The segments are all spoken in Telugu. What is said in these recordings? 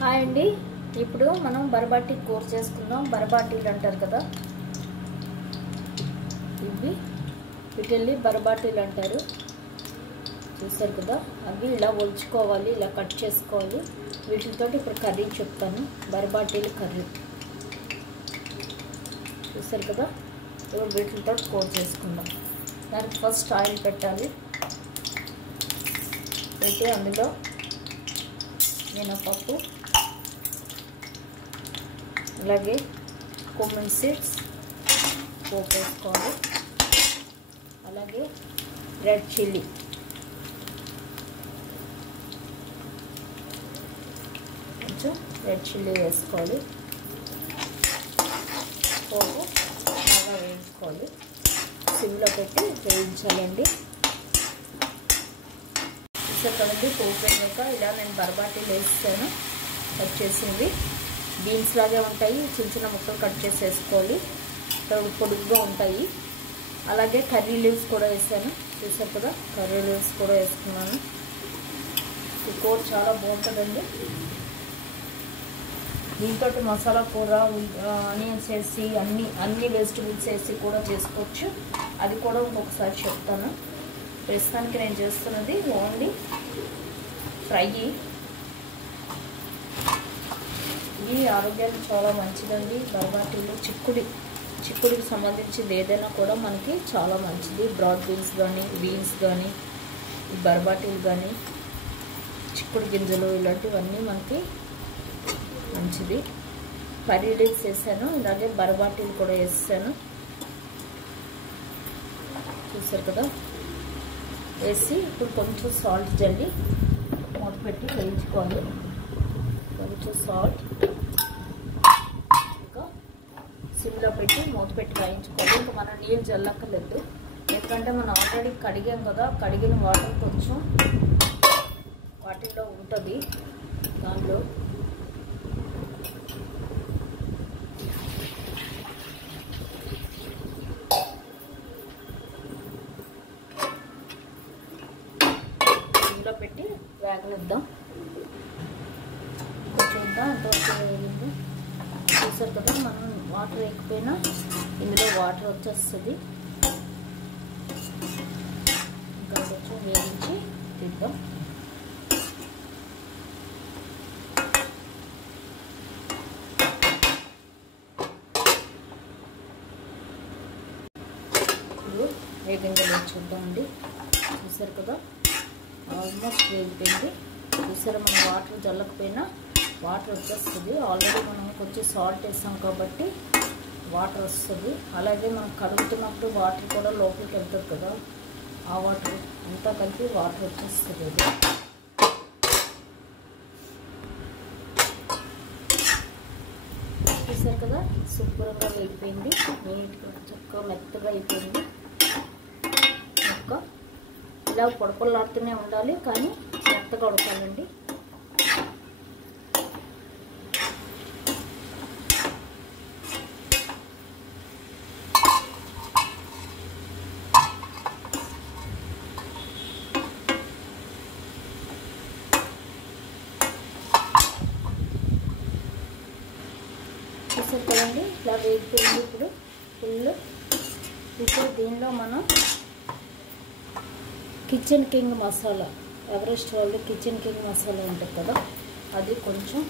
హాయ్ అండి, ఇప్పుడు మనం బరబాటి కూర చేసుకుందాం. బరబాటీలు అంటారు కదా, వీటిల్ని బరబాటీలు అంటారు. చూసారు కదా, అవి ఇలా ఒలుచుకోవాలి, ఇలా కట్ చేసుకోవాలి. వీటితో ఇప్పుడు కర్రీ చెప్తాను, బరబాటీలు కర్రీ. చూసారు కదా, ఇప్పుడు వీటితో కూర చేసుకుందాం. దానికి ఫస్ట్ ఆయిల్ పెట్టాలి. పెట్టి అందులో మినపప్పు, అలాగే కొమ్మిన్ సీడ్స్ పోపు వేసుకోవాలి. అలాగే రెడ్ చిల్లీ, కొంచెం రెడ్ చిల్లీ వేసుకోవాలి. పోపు బాగా వేయించుకోవాలి, సిమ్లో పెట్టి వేయించాలండి. చూసాకండి, పోపు వేయక ఇలా నేను బరబాటీలు వేస్తాను. కట్ చేసినవి బీన్స్ లాగే ఉంటాయి, చిన్న చిన్న ముక్కలు కట్ చేసి వేసుకోవాలి. పొడుగ్గా ఉంటాయి. అలాగే కర్రీ లీవ్స్ కూడా వేసాను. చూసారు కదా, కర్రీ లీవ్స్ కూడా వేసుకున్నాను. ఈ కూర చాలా బాగుంటుందండి. దీంతో మసాలా కూర, ఆనియన్స్ వేసి అన్ని వెజిటబుల్స్ వేసి కూడా చేసుకోవచ్చు. అది కూడా ఇంకొకసారి చెప్తాను. ప్రస్తుతానికి నేను చేస్తున్నది ఓన్లీ ఫ్రై. ఇది ఆరోగ్యానికి చాలా మంచిదండి. బరబాటీలు చిక్కుడికి సంబంధించింది ఏదైనా కూడా మనకి చాలా మంచిది. బ్రాడ్ బీన్స్ కానీ బరబాటీలు కానీ చిక్కుడు గింజలు ఇలాంటివన్నీ మనకి మంచిది. కర్రీ లీవ్స్ వేసాను, ఇలాగే బరబాటీలు కూడా వేసాను. చూసారు కదా, వేసి ఇప్పుడు కొంచెం సాల్ట్ జల్లి మూత పెట్టి వేయించుకోవాలి. కొంచెం సాల్ట్ ఇంకా సిమ్లో పెట్టి మూత పెట్టి వేయించుకోవాలి. ఇంకా మనం నీళ్ళు జల్లక్కర్లేదు, ఎందుకంటే మనం ఆల్రెడీ కడిగాం కదా. కడిగిన వాటర్ కొంచెం వాటిల్లో ఉంటుంది. దానిలో సిమ్లో పెట్టి వేగనిద్దాం. చూద్దాం ఎంతవరకు వేగింది. చూసారు కదా, మనం వాటర్ వేయకపోయినా ఇందులో వాటర్ వచ్చేస్తుంది. ఇంకా కొంచెం వేయించి తిద్దాం. ఇప్పుడు వేగంగా చూద్దామండి. చూసారు కదా, ఆల్మోస్ట్ వేగిపోయింది. చూసారా, మనం వాటర్ జల్లకపోయినా వాటర్ వచ్చేస్తుంది. ఆల్రెడీ మనం కొంచెం సాల్ట్ వేసాం కాబట్టి వాటర్ వస్తుంది. అలాగే మనం కలుపుతున్నప్పుడు వాటర్ కూడా లోపలికి వెళ్తుంది కదా, ఆ వాటర్ అంతా కలిపి వాటర్ వచ్చేస్తుంది. అది చూసారు కదా, శుభ్రంగా అయిపోయింది. నీట్గా చక్కగా మెత్తగా అయిపోయింది. ఇలా పొడపొలాడుతూనే ఉండాలి, కానీ మెత్తగా ఉడకాలండి. చూసారు కదండి, ఇలా వేగిపోయింది. ఇప్పుడు దీనిలో మనం కిచెన్ కింగ్ మసాలా, ఎవరెస్ట్ వాళ్ళు కిచెన్ కింగ్ మసాలా ఉంటుంది కదా, అది కొంచెం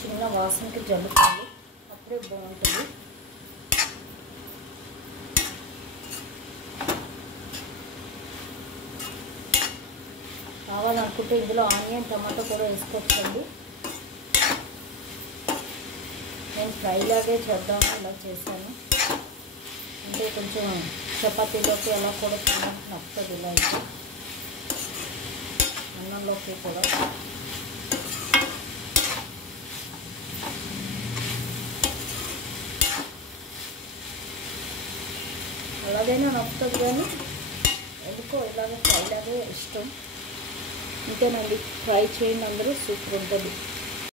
చిన్న వాసనకి జల్లుకోవాలి, అప్పుడే బాగుంటుంది. కావాలనుకుంటే ఇందులో ఆనియన్ టమాటో కూడా వేసుకోవచ్చండి. నేను ఫ్రైలాగే చేద్దామని ఇలా చేశాను. అంటే కొంచెం చపాతీలోకి అలా కూడా తినడానికి నచ్చదు. ఇలా అయితే అన్నంలోకి కూడా అలాగైనా నచ్చుతుంది, కానీ ఎందుకో ఇలాగే ఫ్రైలాగే ఇష్టం. ఇంతేనండి, ఫ్రై చేయండి అందరూ, సూపర్ ఉంటుంది.